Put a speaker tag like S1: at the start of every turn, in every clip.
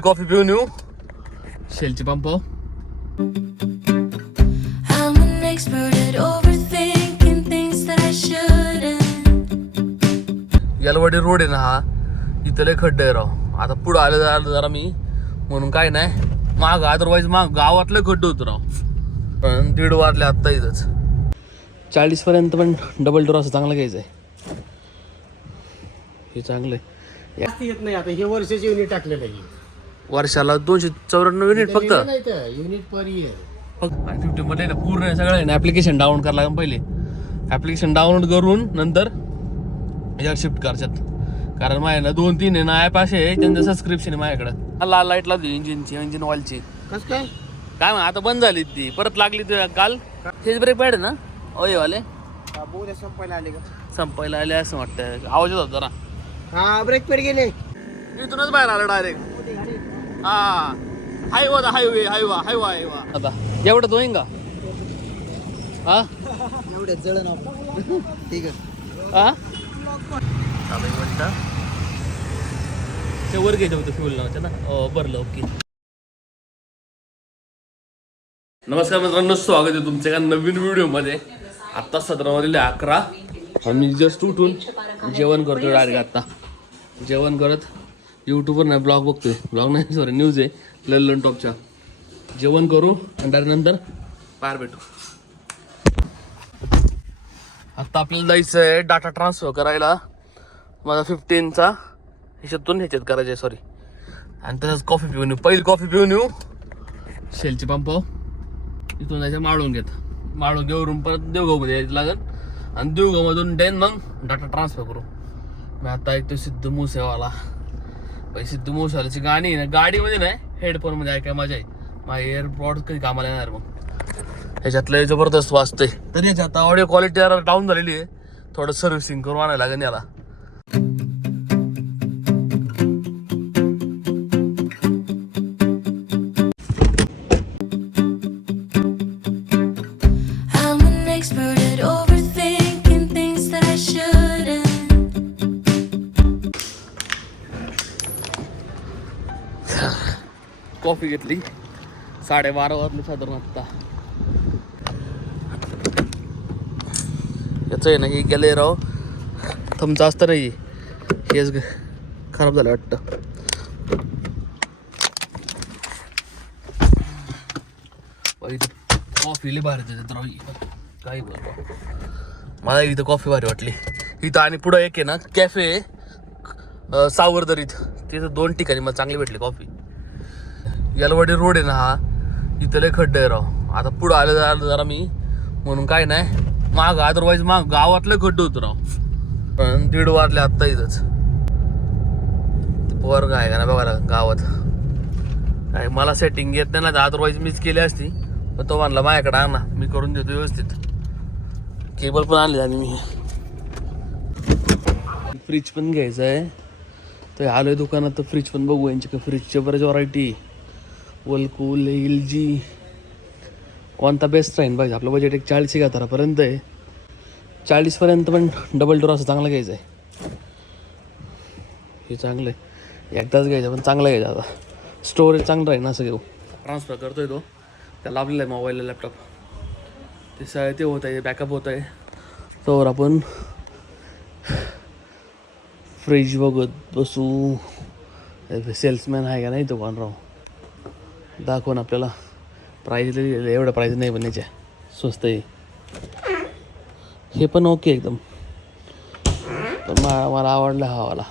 S1: Coffee पिऊन येऊ शेलची pump
S2: I'm an expert at overthinking things that I shouldn't.
S1: Yalwadi road आहे ना हा. इथं लय खड्डे आहे राव. आता पुढं आलं आलं जरा मी. म्हणून काय नाही. माग अदरवाईज माग. गावातलं खड्डे होतं राव. पण दीड वाजले आत्ता इथंच. चाळीस पर्यंत पण डबल डोर असं चांगलं घ्यायचं आहे हे चांगलं आहे
S3: जास्त येत नाही आता. हे वर्षाचे युनिट टाकलेलं आहे.
S1: वर्षाला दोनशे चौऱ्याण्णव युनिट फक्त.
S3: युनिट पर इयर
S1: फक्त. फिफ्टी मध्ये ना पूर्ण सगळं ऍप्लिकेशन डाउनलोड करायला लागेल पहिले. ऍप्लिकेशन डाउनलोड करून नंतर याच्यावर शिफ्ट करायच्यात कारण माझ्या ना दोन तीन आहे ना ॲप असे त्यांचं सबस्क्रिप्शन आहे माझ्याकडं. लाल लाइट लावली इंजिनची इंजिन ऑइलची
S3: कसं काय?
S1: काय मग आता बंद झाली ती. परत लागली ती काल. हेच ब्रेक पॅड आहे ना? ओय वाले.
S3: संपायला आले का?
S1: संपायला आले असं वाटतं आवाज होता जरा.
S3: हा ब्रेक पेड गेले.
S1: इथूनच बाहेर आलं डायरेक्ट हा. Hyva highway Hyva Hyva Hyva. आता एवढं होईन का? हा?
S3: एवढ्या जळण ठीक आहे.
S1: हा? ते वर घ्यायचं होतं फ्युल नावाचं ना. अं, भरलं ओके. नमस्कार मित्रांनो स्वागत आहे तुमच्या एका नवीन व्हिडिओमध्ये. आत्ता सतरा वाजले अकरा. आम्ही जस्ट उठून जेवण करतोय डायरेक्ट आता. जेवण करत यूट्यूबवर नाही ब्लॉग बघतोय. ब्लॉग नाही सॉरी न्यूज आहे. लल्लन टॉपच्या. जेवण करू आणि त्यानंतर पार भेटू. आता आपल्याला जायचं आहे डाटा ट्रान्सफर करायला. माझा फिफ्टीनचा ह्याच्यातून ह्याच्यात करायचं आहे सॉरी आणि तसंच कॉफी पिऊन येऊ. पहिली कॉफी पिऊन येऊ. शेलची पंप इथून जायचं माळून घेत. माळून घेऊन परत देवगावमध्ये यायचं लागेल. आणि देवगावमधून डेन मग डाटा ट्रान्सफर करू. मी आता ऐकतो सिद्ध मुसेवाला. पण सिद्ध मुसेवाल्याची गाणी आहे ना गाडीमध्ये नाही हेडफोनमध्ये ऐकाय मजा आहे माझे एअरपॉड कधी कामाला येणार मग? ह्याच्यातलं जबरदस्त वाचतंय तरी ह्याच्यात आता ऑडिओ क्वालिटी जरा डाऊन झालेली आहे. थोडं सर्व्हिसिंग करून आणायला लागेल याला. कॉफी घेतली. साडेबारा वाजले साधारण आत्ता याचं आहे ना की गेले राव. थमचं असतं नाही हेच ग- खराब झालं वाटतं. इथं कॉफी लई भारी देतात राव ही. काही बोल मला इथं कॉफी भारी वाटली. इथं आणि पुढं एक आहे ना कॅफे सावरदरीत. तिथं दोन ठिकाणी मला चांगली भेटली कॉफी यलवाडी रोड आहे ना हा इथं खड्डे आहे राव. आता पुढं आलं आलं जरा मी म्हणून काय नाही. माग अदरवाईज माग गावातलं खड्डे होतो राव. पण दीड वाजले आत्ता इथंच. पोरग आहे का ना बघा गावात. काय मला सेटिंग येत नाही ना अदरवाईज मीच केली असती. पण तो म्हणला माझ्याकडे आण ना मी करून देतो व्यवस्थित. केबल पण आणली आणि मी. फ्रीज पण घ्यायचं आहे. तर आलोय दुकानात तर फ्रीज पण बघू यांची का फ्रीजच्या बऱ्याच व्हरायटी वलकूल एल जी कोणता बेस्ट राहील पाहिजे आपलं बजेट एक चाळीस एक हजारापर्यंत आहे. चाळीसपर्यंत पण डबल डोर असं चांगलं घ्यायचं आहे. हे चांगलं आहे. एकदाच घ्यायचं पण चांगलं घ्यायचं आता. स्टोरेज चांगलं आहे ना असं घेऊ. ट्रान्सफर करतोय तो. त्याला लाभलेला आहे मोबाईलला लॅपटॉप ते स ते होत आहे बॅकअप होत आहे. तोवर आपण फ्रीज बघत बसू. सेल्समॅन आहे का नाही तो राव दाखवून आपल्याला. प्राईज एवढं प्राईज नाही पण याच्या. स्वस्त आहे. हे पण ओके एकदम. पण मा मला आवडला हा वाला.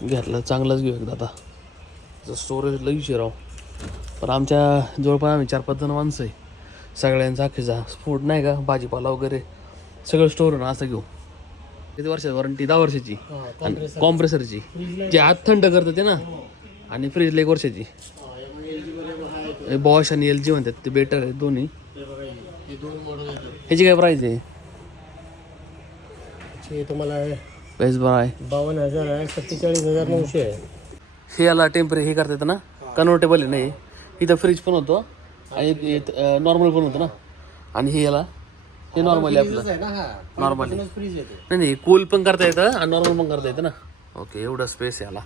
S1: घेतला चांगलाच घेऊ एकदा आता. स्टोरेज लई शिराव पण आमच्या जवळपास आम्ही चार पाच जण माणसं आहे. सगळ्यांचा अखेचा स्फोट नाही का? भाजीपाला वगैरे. सगळं स्टोर ना असं घेऊ. किती वर्षाची वॉरंटी दहा वर्षाची. आणि कॉम्प्रेसरची जे हात थंड करतं ते ना. आणि फ्रीजला एक वर्षाची. बॉश आणि एल जी म्हणतात ते बेटर आहे दोन्ही. ह्याची काय प्राईस आहे?
S3: तुम्हाला
S1: बरं आहे.
S3: बावन्न हजार आहे सत्तेचाळीस हजार नऊशे आहे.
S1: हे याला टेम्परे हे करता येतं ना? कन्व्हर्टेबल आहे नाही इथं फ्रीज पण होतो. आणि नॉर्मल पण होतं ना? आणि हे याला हे नॉर्मल आहे आपलं. नॉर्मली नाही नाही कूल पण करता येतं आणि नॉर्मल पण करता येतं ना? ओके एवढं स्पेस याला.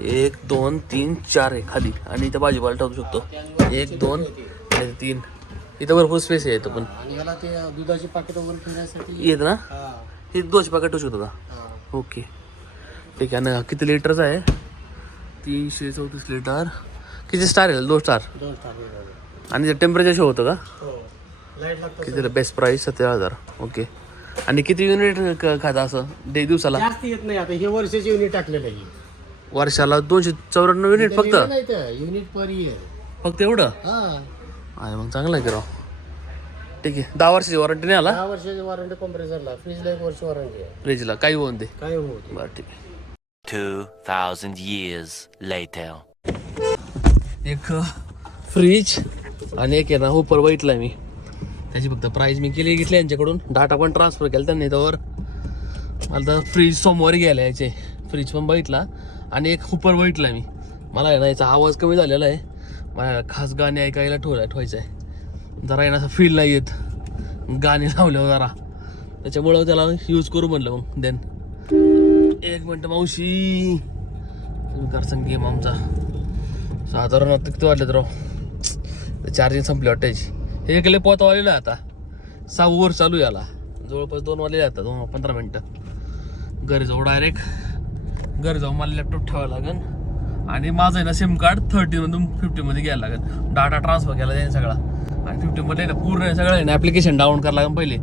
S1: एक दोन तीन चार आहे खाली आणि इथं भाजीपाला ठेवू शकतो. एक दोन आणि तीन. इथं भरपूर स्पेस आहे इथं पण.
S3: दुधाची पाकिट वगैरे
S1: येत ना?
S3: हा.
S1: दोनशे पॅकेट ठेवू शकतो का? ओके ठीक आहे ना किती लिटरचं आहे? तीनशे चौतीस लिटर किती स्टार आहे? दोन स्टार आणि टेम्परेचर शो होतं का? कितीला बेस्ट प्राईस सत्तर हजार. ओके आणि किती युनिट खाता असं? डे दिवसाला.
S3: जास्त येत नाही. आता हे वर्षाची युनिट टाकलेलं आहे.
S1: वर्षाला दोनशे चौऱ्याण्णव युनिट फक्त?
S3: युनिट पर इयर
S1: फक्त एवढं?
S3: हा.
S1: आहे मग चांगलं आहे की राव. ठीक आहे दहा वर्षाची वॉरंटी नाही आला?
S3: दहा वर्षाची वॉरंटी कॉम्प्रेसरला फ्रीजला एक वर्ष वॉरंटी आहे.
S1: फ्रीजला काही होऊन दे.
S3: काय होत
S1: बरं ठीक आहे.
S4: 2,000 years later.
S1: एक फ्रीज आणि एक आहे ना उपर बघितलाय मी. त्याची फक्त प्राईस मी केली घेतली यांच्याकडून. डाटा पण ट्रान्सफर केला त्यांनी त्यावर. मला तर फ्रीज सोमवारी घ्यायला यायचे. फ्रीज पण बघितला. आणि एक हुपर बघितला मी. मला आहे ना याचा आवाज कमी झालेला आहे. मला खास गाणे ऐकायला ठेवला ठेवायचं आहे. जरा येणं असं फील नाही येत. गाणी लावल्यावर जरा. त्याच्यामुळं त्याला यूज करू म्हणलं मग देन एक मिनटं मावशी. करसन गेम आमचा. साधारण आता किती वाटलं तर चार्जिंग संपली वाटायची. हे गेले पोत वालेलं आहे आता. सहा वर चालू आहे याला. जवळपास दोन वाले आता दोन पंधरा मिनटं. घरी जाऊ डायरेक्ट घर जाऊन मला लॅपटॉप ठेवावं लागेल आणि माझं आहे ना सिम कार्ड थर्टीमधून फिफ्टीमध्ये घ्यायला लागेल डाटा ट्रान्सफर केला जाईल सगळा. आणि फिफ्टीमध्ये ना पूर्ण सगळं आहे ना ॲप्लिकेशन डाउनलोड करायला लागेल पहिले.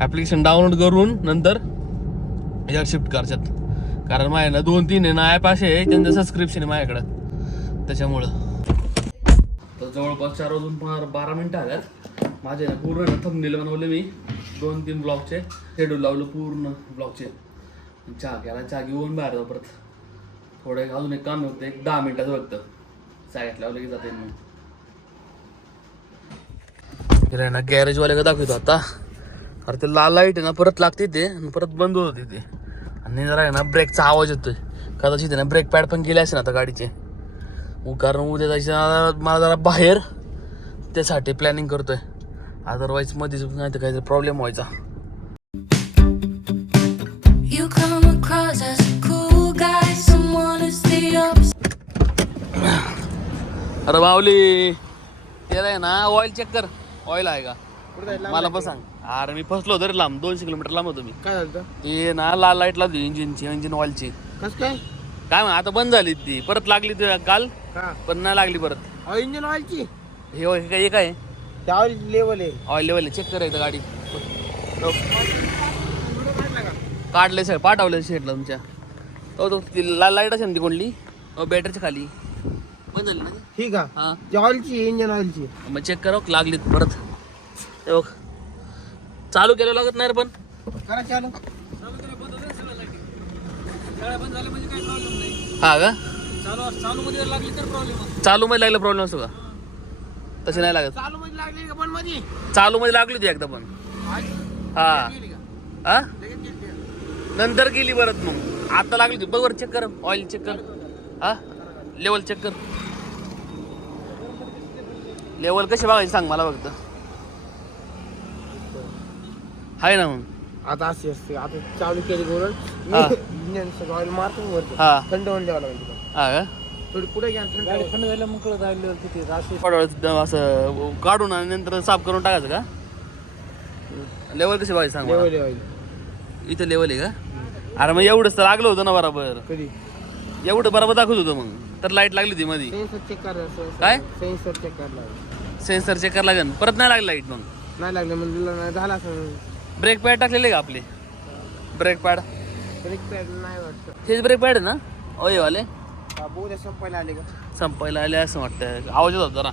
S1: ॲप्लिकेशन डाउनलोड करून नंतर याच्यावर शिफ्ट करायच्यात कारण माझ्या ना दोन तीन आहे ना ॲप असे आहे त्यांचं सबस्क्रिप्शन आहे माझ्याकडं. त्याच्यामुळं. तर जवळपास चार वाजून बारा बारा मिनटं आल्यात. माझे ना पूर्ण ना थंबनेल बनवले मी. दोन तीन ब्लॉगचे शेड्यूल लावलं पूर्ण ब्लॉगचे जाग्याला जागी होऊन घेऊन बाहेर जाऊ परत. थोडं एक अजून एक काम होतं एक दहा मिनिटाचं बघतं जाग्यातल्या लगेच जाते मग तिला ना गॅरेजवाले का दाखवतो आता. अरे ते लाल लाइट आहे ना परत लागते ते आणि परत बंद होत ते. आणि जरा आहे ना ब्रेकचा आवाज येतोय. कदाचित आहे ना ब्रेक पॅड पण गेले असे ना आता गाडीचे. कारण उद्या जायचं मला जरा बाहेर. त्यासाठी प्लॅनिंग करतोय. अदरवाईज मध्येच नाही तर काहीतरी प्रॉब्लेम व्हायचा. अरे बावली त्याला आहे ना ऑइल चेक कर. ऑइल आहे का? मला पण सांग अरे मी फसलो तरी लांब दोनशे किलोमीटर लांब होतो मी.
S3: काय झालं
S1: ते ना लाल लाइट लागली इंजिनची इंजिन ऑइलची
S3: कस काय?
S1: काय मग आता बंद झाली ती. परत लागली ती काल
S3: हा
S1: पण नाही लागली परत.
S3: इंजिन ऑइलची
S1: हे हे काय हे काय?
S3: ऑइल लेवल आहे.
S1: ऑइल लेवल चेक करायचं गाडी. काढले सर पाठवले शेटला तुमच्या. तो तो ती लाल लाइट असेल ना ती कोणली? बॅटरीच्या खाली. बंद झाली ना ती?
S3: ही का
S1: हा.
S3: ती ऑइलची इंजिन ऑइलची
S1: मग चेक करा लागलीत परत. हे बघ. चालू केलं लागत नाही रे पण.
S3: करा चालू.
S1: हा का? चालू मध्ये लागला प्रॉब्लेम असतो का? तसे नाही लागत.
S3: चालू मध्ये लागली का पण मध्ये?
S1: चालू मध्ये लागली होती एकदा पण. हा. हा. नंतर गेली परत मग. आता लागली होती. बघ बरं चेक कर. ऑइल चेक कर. हा? लेवल चेक कर. लेवल कशी बघायची सांग मला फक्त. आहे ना मग.
S3: आता अशी असते. आता चालू केली बरोबर
S1: हा.
S3: इंजिन सगळं ऑइल मारतो वरती
S1: हा.
S3: थंड होऊन द्यावं लागेल तिला.
S1: हा का?
S3: थोडी पुढे घ्या थंड थंड झालं मग राहिलं किती राशी
S1: वेळेस असं. काढून आणि नंतर साफ करून टाकायचं का? लेवल कशी बघायची सांग मला.
S3: लेवल
S1: इथं लेवल आहे का? अरे मग एवढंच तर लागलं होतं ना बरोबर.
S3: कधी?
S1: एवढं बरोबर दाखवत होतं मग. तर लाइट लागली होती मध्ये
S3: सेन्सर चेक करा
S1: काय?
S3: सेन्सर चेक करायला
S1: सेन्सर चेक करायला लागेल. परत नाही लागली लाइट मग.
S3: नाही लागलं म्हणजे झाला असं
S1: ब्रेक पॅड टाकलेले का आपले? ब्रेक पॅड
S3: ब्रेक पॅड नाही वाटतं.
S1: हेच ब्रेक पॅड आहे ना? ओय वाले
S3: बहुधा संपायला आले का?
S1: संपायला आले असं वाटतं आवाज येत होता जरा.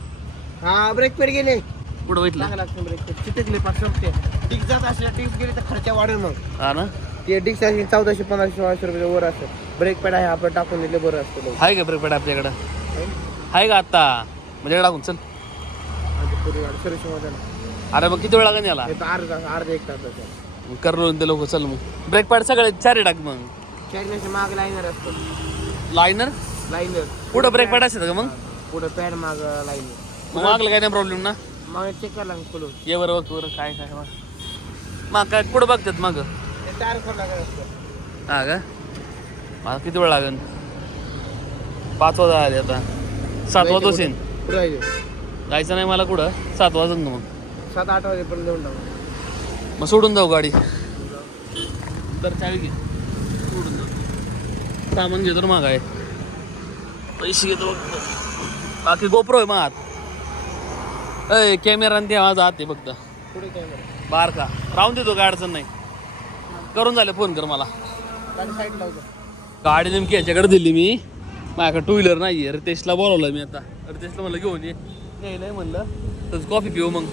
S3: हा ब्रेक पॅड गेले.
S1: कुठं बघितलं?
S3: लागला असतं ब्रेक पॅड चिटकले पाच संपते. डिक्स जात असल्या डिक्स गेले तर खर्च वाढेल मग.
S1: हा ना?
S3: ते डिक्स असेल चौदाशे पंधराशे सोळाशे रुपये वर असतं. ब्रेक पॅड आहे आपण टाकून दिले बरं असतं
S1: आहे का ब्रेक पॅड आपल्याकडं? आहे का आत्ता? म्हणजे टाकून चल.
S3: मध्ये
S1: अरे मग किती वेळ लागेल याला?
S3: अर्धा अर्धा एक तासाचा
S1: करलो ते लोक चल मग. ब्रेक पॅड सगळे चार टाक मग.
S3: कॅरिनरच्या माग लाईनर असतं.
S1: लाईनर
S3: लाईनर
S1: कुठं ब्रेक पॅड असतात का मग?
S3: पुढं पॅड माग लाईनर
S1: मग मागलं काय नाही प्रॉब्लेम ना?
S3: मग चेक करायला लागेल खोलून.
S1: ये बरं बघ बरं काय काय बघ. मग काय कुठं बघतात मग?
S3: खोल लागत
S1: हा का? मला किती वेळ लागेल? पाच वाजा आले आता. सात वाजता सीन
S3: जायचं?
S1: नाही मला कुठं? सात वाजत ना मग.
S3: सात आठ वाजेपर्यंत टाकू.
S1: मग सोडून जाऊ गाडी. तर चावी घे. सोडून जाऊ. सामान घेतो माग आहे पैसे घेतो बाकी गोप्रो आहे मग अय कॅमेरा आणि ते माझा हात आहे फक्त.
S3: पुढे कॅमेरा?
S1: बार का राहून देतो काय अडचण नाही. करून झाले फोन कर मला.
S3: गाडी
S1: नेमकी याच्याकडे दिली मी. माझ्याकडे टू व्हीलर नाही आहे रितेशला बोलावलं मी आता. रितेशला म्हणलं घेऊन ये. यायला म्हणलं. तर कॉफी पिऊ मग.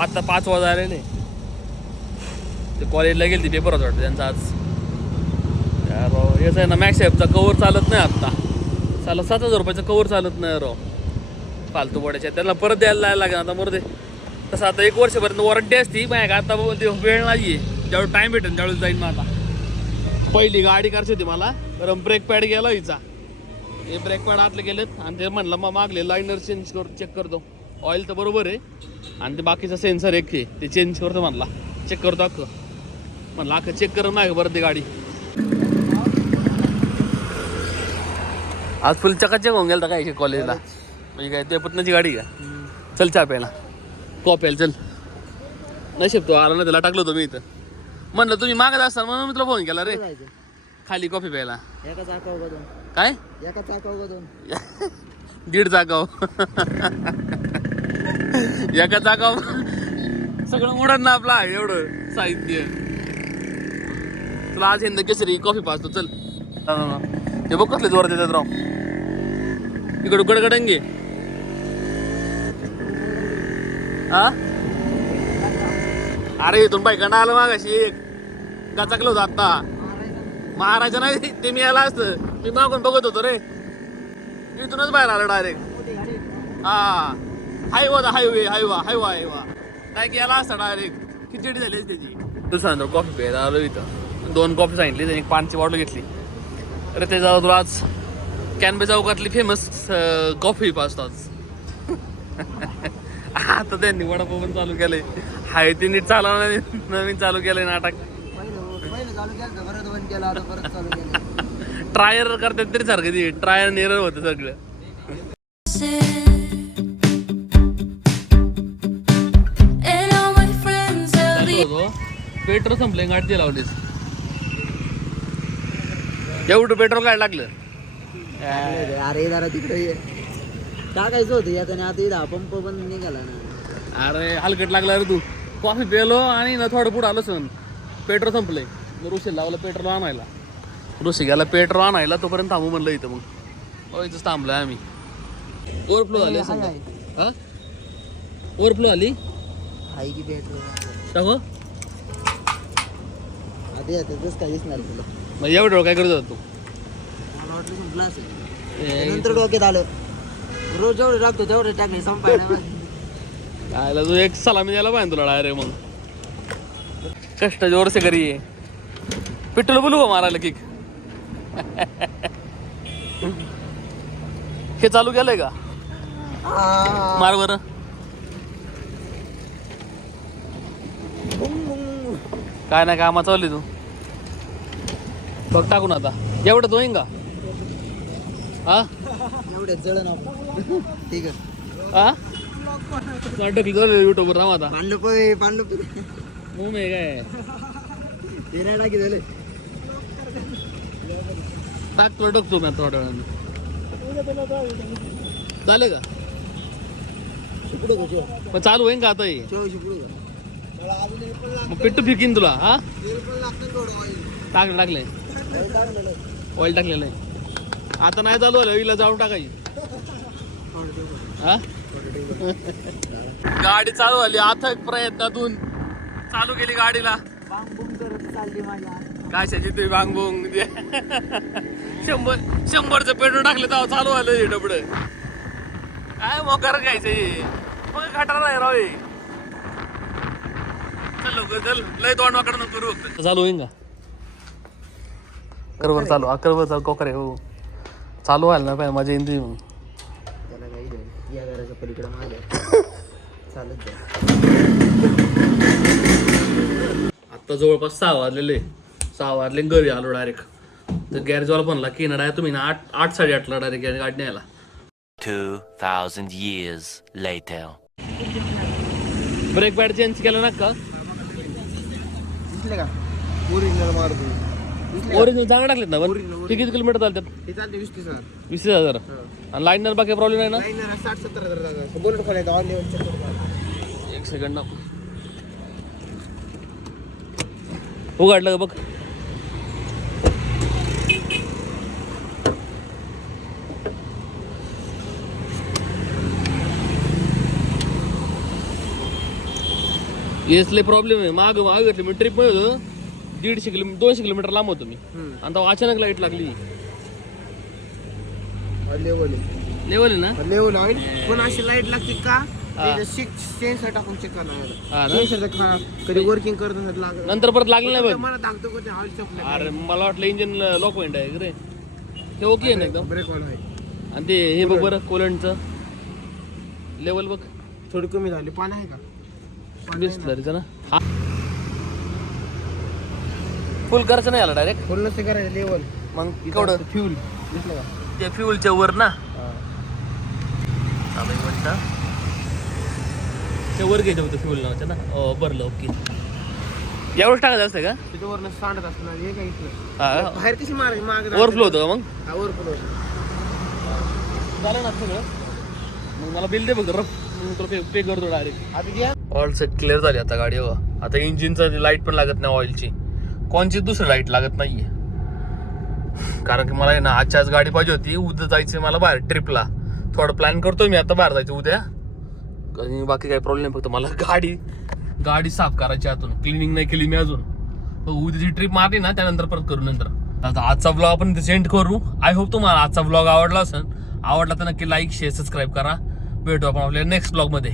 S1: आता पाच वाजा आलेले ते कॉलेजला गेली ती पेपर होता वाटतं त्यांचा आज. यार राव, याचं आहे ना मॅक्स ॲपचा कवर चालत नाही आत्ता चालत सात हजार रुपयाचं कवर चालत नाही राव. फालतू पडायच्या त्यांना परत द्यायला लागेल आता मरू दे. तसं आता एक वर्षपर्यंत वॉरंटी असती. माझ्या आता वेळ नाही आहे ज्यावेळी टाईम भेटेल त्यावेळेस जाईन मग आता. पहिली गाडी करायची होती मला तर ब्रेक पॅड गेला हिचा. हे ब्रेक पॅड आतले गेलेत आणि ते म्हणलं मग मागले लाईनर चेंज कर चेक करतो. ऑइल तर बरोबर आहे आणि ते बाकीचा सेन्सर एक आहे ते चेंज करतो म्हणला. चेक करतो अख्खं. म्हणलं अख्खं चेक करत नाही बरं ती गाडी? आज फुल चकाचक होऊन गेलं काय कॉलेजला म्हणजे काय ते पत्नाची गाडी का? चल चहा प्यायला. कॉप्याला चल. नाही तो आला ना त्याला टाकलं होतं मी इथं. म्हणलं तुम्ही मागत असताना म्हणून मी तुला फोन केला रे.
S3: जायचं
S1: खाली कॉफी प्यायला.
S3: एका चाकावर का दोन
S1: काय?
S3: एका चाकावर का दोन
S1: दीड चाकाव एका चाकाव सगळं मोडत ना आपला एवढं साहित्य. तुला आज हिंद केसरी कॉफी पाचतो चल. हे बघ कसले जोरात येतात राव. इकडं गडगडंगे. हा? अरे इथून बायकांना आलं मागाशी एक. गाचाकलं होतं आत्ता. महाराजा नाही ते मी यायला असतं. मी मागून बघत होतो रे. इथूनच बाहेर आलं डायरेक्ट हा. Hyva highway Hyva Hyva Hyva. काय की याला असता डायरेक्ट खिचडी झाली त्याची. तू सांगतो कॉफी प्यायला आलो इथं. दोन कॉफी सांगितली त्याने एक पानची बॉटल घेतली. अरे ते जाऊ तुला आज. कॅनबे चौकातली फेमस कॉफी पाचताच आता त्यांनी वडापाव पण चालू केले हाय ते नीट चालवणार नाही. नवीन चालू केलंय नाटक.
S3: चालू केलं परत बंद केला आता परत चालू केलं.
S1: ट्रायर करतात तरी सारखं ते ट्रायर नेरर होतं सगळं. पेट्रोल संपले गाडी लावलीस. एवढं पेट्रोल काय लागलं.
S3: अरे जरा तिकडे ये. टाकायचं होतं यात आणि आता इथं पंप पण निघाला ना.
S1: अरे हलकट लागला रे तू. कॉफी पेलो आणि ना थोडं पुढं आलो सण. पेट्रोल संपलंय. मग ऋषी लावलं पेट्रोल आणायला. ऋषी गेला पेट्रोल आणायला तोपर्यंत थांबू म्हणलं इथं मग. हो इथंच थांबलोय आम्ही. ओव्हरफ्लो झाली का? हा? ओव्हरफ्लो आली
S3: हाय की पेट्रोल. आधी आता तसं काय दिसणार तुला.
S1: मग एवढं काय करत होता तू?
S3: मला वाटलं संपलं असेल
S1: ए,
S3: नंतर डोक्यात आलं. रोज जेवढे टाकतो तेवढे टाकले संपायला
S1: आयला तू एक सलामी द्यायला पाहिजे तुला डायरेक्ट मग. कष्टाची वर्ष घरी ये. पेट्रोल बोलू का मारायला किक? हे चालू केलंय का? मार बरं. काय नाही कामा चालली तू. बघ टाकून आता. एवढं तो का? हा?
S3: एवढे जळण आपण. ठीक आहे.
S1: हा? नाटक झालं युट्यूबवर राम आता.
S3: पांडव पांडव
S1: मग मी काय
S3: ते नाही टाकी झाले.
S1: टाक तुला टाकतो मी आता थोड्या वेळानं चालेल का?
S3: पण
S1: मग चालू होईन का आता हे? मग पिट्टू फिकीन तुला हा? टाकलं टाकलंय. ऑइल टाकलेलं आहे. आता नाही चालू आलं हिला जाऊन टाकायची. हा? गाडी चालू झाली अथक प्रयत्नातून चालू केली गाडीला.
S3: चालली माझ्या
S1: काशाची तुम्ही बांगबोंग शंभर शंभरचं पेट्रोल टाकलं तेव्हा चालू आलं हे डबड. काय मोकार घ्यायचं हे? मग खटार नाही राव हे. चल लवकर चल. लय तोंड वाकडं नको करू फक्त. चालू होईन का? करवर चालू हा करवर चालू कोकर आहे हो. चालू व्हायला ना पाहिजे माझ्या इंद्री मग
S3: त्याला काही नाही. या घराच्या पलीकडे माझ्या चालत जा.
S1: आता जवळपास सहा वाजलेले. सहा वाजले घरी आलो डायरेक्ट तर गॅरेजवाला म्हणला की ना तुम्ही ना आठ आठ साडेआठला डायरेक्ट गाडी न्यायला.
S4: 2,000 years later.
S1: Brake pad change केला ना का?
S3: दिसले का? ओरिजिनल मारुती
S1: ओरिजिनल चांगलं टाकलेत ना पण ते किती किलोमीटर चालतात?
S3: हे चालते वीस तीस हजार.
S1: वीस हजार. आणि लाईनर बाकी प्रॉब्लेम आहे ना?
S3: नाही साठ सत्तर हजार जागा. खोलायचं
S1: एक सेकंड ना. उघडलं का बघ? येसले प्रॉब्लेम आहे. माग माग घेतली. मी ट्रिपमध्ये होतो. दीडशे किलोमीटर दोनशे किलोमीटर लांब होतो मी. आणि तेव्हा अचानक लाइट लागली.
S3: लेवल
S1: लेवल आहे. ना?
S3: लेवल पण अशी लाइट लागते का? सेन्सर टाकून चेक करणार
S1: ना?
S3: सेन्सर कधी वर्किंग करत नसत लागत
S1: नंतर परत लागलं नाही बघ.
S3: मला दाखतो का ते ऑइल संपलं
S1: अरे मला वाटलं इंजिन लॉक पॉईंट आहे रे. ते ओके आहे ना एकदम?
S3: ब्रेक ऑन आहे.
S1: आणि ते हे बघ बरं कोलंडचं लेवल बघ.
S3: थोडी कमी झाली. पाणी आहे का?
S1: बिस्लरीचं ना फुल करायचं नाही आला डायरेक्ट
S3: फुल नसते करायचं लेवल
S1: मग केवढं?
S3: फ्यूल दिसलं का?
S1: ते फ्युलच्या वर ना? चालू एक मिनिट. ते वर घ्यायचं होतं फ्युल नावाचं ना? हो बरलं ओके एवढंच टाकायचं असतं का?
S3: त्याच्यावरनं सांडत असणार हे काय इथलं
S1: हा.
S3: बाहेर कशी मारायची माग
S1: ओव्हरफ्लो होतं का मग?
S3: हा ओव्हरफ्लो
S1: झालं ना सगळं? मग मला बिल दे बघ रफ. मग तुला पे पे करतो डायरेक्ट
S3: आता घ्या.
S1: ऑल सेट क्लिअर झाली आता गाडी हो आता इंजिनचं लाइट पण लागत नाही ऑइलची कोणची दुसरी लाइट लागत नाही कारण की मला आहे ना आजची आज गाडी पाहिजे होती. उद्या जायचं मला बाहेर ट्रिपला थोडं प्लॅन करतो मी आता बाहेर जायचं उद्या. आणि बाकी काही प्रॉब्लेम फक्त मला गाडी गाडी साफ करायची आतून क्लिनिंग नाही केली मी अजून. उद्याची ट्रिप मारली ना त्यानंतर परत करू नंतर. आता आजचा ब्लॉग आपण सेंड करू. आय होप तुम्हाला आजचा ब्लॉग आवडला असेल. आवडला तर नक्की लाईक शेअर सबस्क्राईब करा. भेटू आपण आपल्या नेक्स्ट ब्लॉगमध्ये